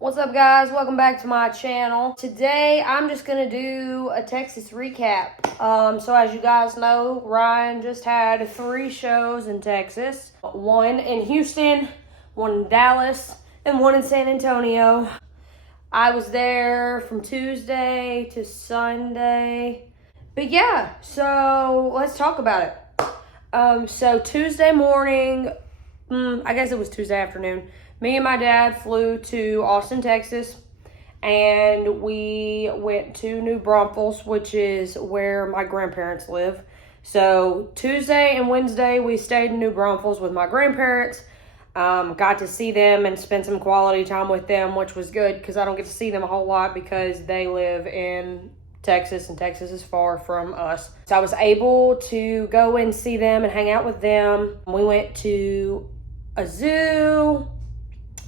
What's up, guys? Welcome back to my channel. Today I'm just gonna do a Texas recap. So as you guys know, Ryan just had 3 shows in Texas. One in Houston, one in Dallas, and one in San Antonio. I was there from Tuesday to Sunday. But yeah, so let's talk about it. So Tuesday morning, I guess it was Tuesday afternoon, me and my dad flew to Austin, Texas, and we went to New Braunfels, which is where my grandparents live. So Tuesday and Wednesday, we stayed in New Braunfels with my grandparents. Got to see them and spend some quality time with them, which was good because I don't get to see them a whole lot because they live in Texas, and Texas is far from us. So I was able to go and see them and hang out with them. We went to a zoo.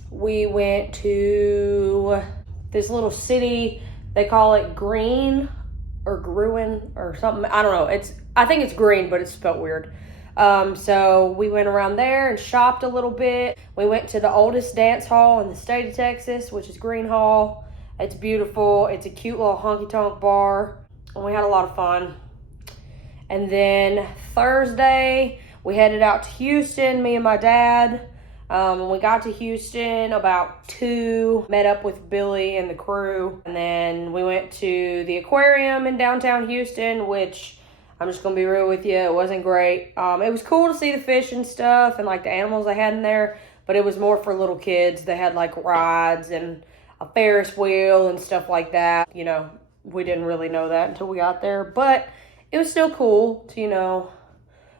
We went to this little city. They call it Green or Gruen or something. I don't know. I think it's Green, but it's spelled weird. So we went around there and shopped a little bit. We went to the oldest dance hall in the state of Texas, which is Green Hall. It's beautiful. It's a cute little honky-tonk bar, and we had a lot of fun. And then Thursday, we headed out to Houston, me and my dad. When we got to Houston, about 2, met up with Billy and the crew. And then we went to the aquarium in downtown Houston, which I'm just going to be real with you, it wasn't great. It was cool to see the fish and stuff and like the animals they had in there, but it was more for little kids. They had like rides and a Ferris wheel and stuff like that. You know, we didn't really know that until we got there, but it was still cool to,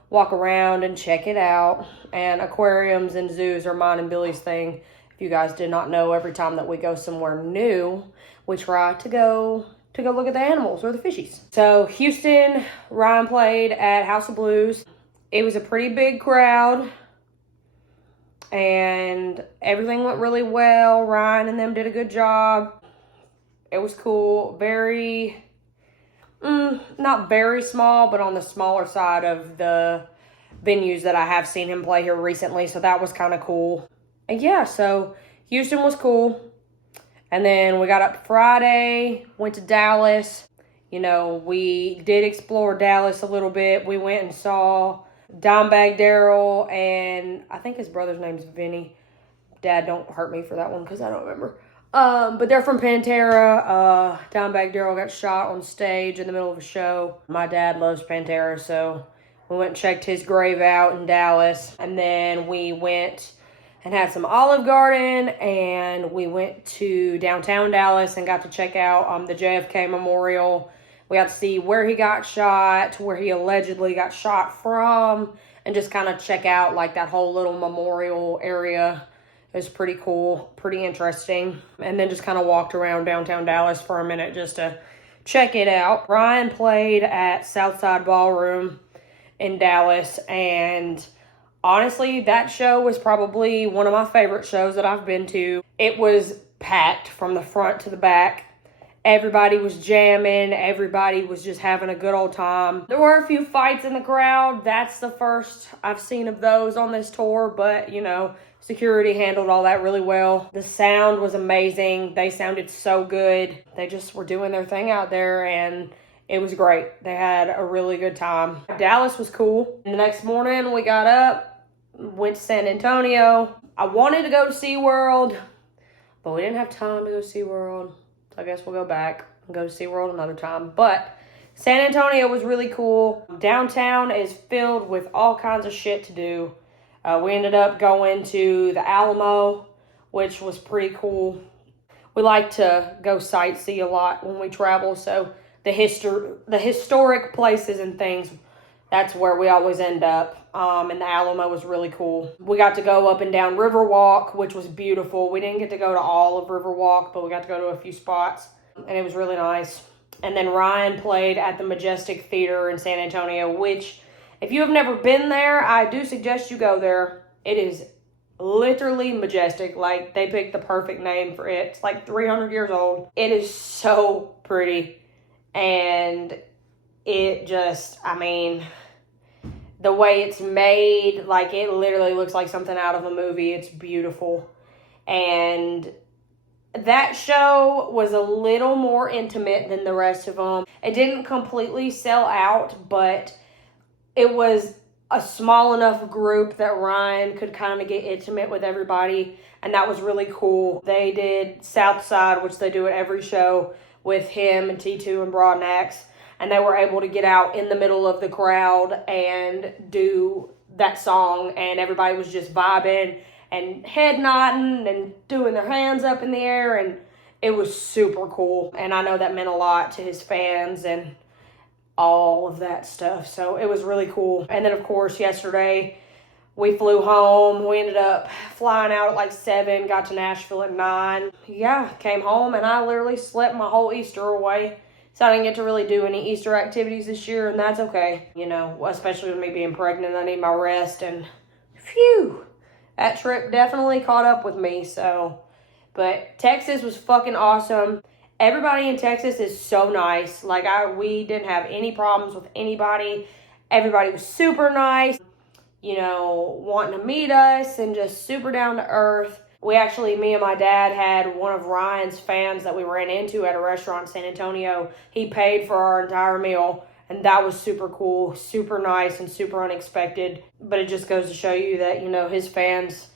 walk around and check it out. And aquariums and zoos are mine and Billy's thing. If you guys did not know, every time that we go somewhere new, we try to go look at the animals or the fishies. So Houston, Ryan played at House of Blues. It was a pretty big crowd and everything went really well. Ryan and them did a good job. It was cool. Very not very small, but on the smaller side of the venues that I have seen him play here recently. So that was kind of cool. And yeah, so Houston was cool. And then we got up Friday, went to Dallas. We did explore Dallas a little bit. We went and saw Dimebag Darrell, and I think his brother's name's Vinny. Dad, don't hurt me for that one because I don't remember. But they're from Pantera. Dimebag Darrell got shot on stage in the middle of a show. My dad loves Pantera, so we went and checked his grave out in Dallas. And then we went and had some Olive Garden, and we went to downtown Dallas and got to check out the JFK Memorial. We got to see where he got shot, where he allegedly got shot from, and just kind of check out like that whole little memorial area. It was pretty cool, pretty interesting. And then just kind of walked around downtown Dallas for a minute just to check it out. Ryan played at Southside Ballroom in Dallas, and honestly, that show was probably one of my favorite shows that I've been to. It was packed from the front to the back. Everybody was jamming. Everybody was just having a good old time. There were a few fights in the crowd. That's the first I've seen of those on this tour, but security handled all that really well. The sound was amazing. They sounded so good. They just were doing their thing out there, and it was great. They had a really good time. Dallas was cool. And the next morning, we got up, went to San Antonio. I wanted to go to SeaWorld, but we didn't have time to go to SeaWorld. So I guess we'll go back and go to SeaWorld another time. But San Antonio was really cool. Downtown is filled with all kinds of shit to do. We ended up going to the Alamo, which was pretty cool. We like to go sightsee a lot when we travel, so the historic places and things, that's where we always end up. And the Alamo was really cool. We got to go up and down Riverwalk, which was beautiful. We didn't get to go to all of Riverwalk, but we got to go to a few spots, and it was really nice. And then Ryan played at the Majestic Theater in San Antonio, which, if you have never been there, I do suggest you go there. It is literally majestic. Like, they picked the perfect name for it. It's like 300 years old. It is so pretty. And it just, the way it's made, like, it literally looks like something out of a movie. It's beautiful. And That show was a little more intimate than the rest of them. It didn't completely sell out, but it was a small enough group that Ryan could kind of get intimate with everybody, and that was really cool. They did Southside, which they do at every show, with him and T2 and Broadnax, and they were able to get out in the middle of the crowd and do that song, and everybody was just vibing and head nodding and doing their hands up in the air, and it was super cool. And I know that meant a lot to his fans and all of that stuff. So it was really cool. And then, of course, yesterday we flew home. We ended up flying out at like 7, got to Nashville at 9. Yeah, came home and I literally slept my whole Easter away. So I didn't get to really do any Easter activities this year, and that's okay. You know, especially with me being pregnant, I need my rest, and phew, that trip definitely caught up with me. So, but Texas was fucking awesome. Everybody in Texas is so nice. Like, we didn't have any problems with anybody. Everybody was super nice, you know, wanting to meet us and just super down to earth. Me and my dad had one of Ryan's fans that we ran into at a restaurant in San Antonio. He paid for our entire meal, and that was super cool, super nice, and super unexpected. But it just goes to show you that, you know, his fans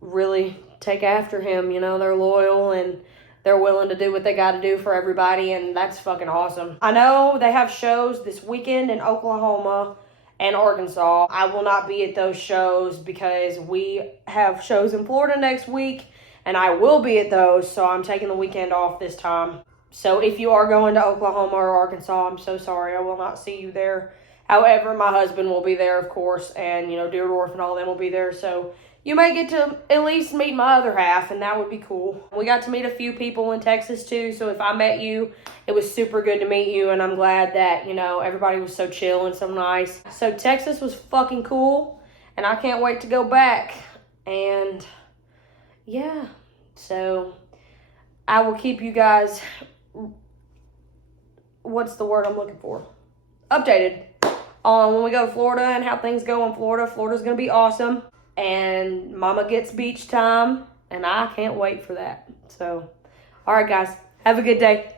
really take after him. You know, they're loyal and they're willing to do what they got to do for everybody, and that's fucking awesome. I know they have shows this weekend in Oklahoma and Arkansas. I will not be at those shows because we have shows in Florida next week, and I will be at those, so I'm taking the weekend off this time. So if you are going to Oklahoma or Arkansas, I'm so sorry. I will not see you there. However, my husband will be there, of course, and, you know, Deerdorf and all them will be there, so you may get to at least meet my other half, and that would be cool. We got to meet a few people in Texas, too, so if I met you, it was super good to meet you, and I'm glad that, you know, everybody was so chill and so nice. So Texas was fucking cool, and I can't wait to go back. And, yeah, so I will keep you guys, what's the word I'm looking for? Updated on when we go to Florida and how things go in Florida. Florida's going to be awesome. And Mama gets beach time, and I can't wait for that. So, all right, guys, have a good day.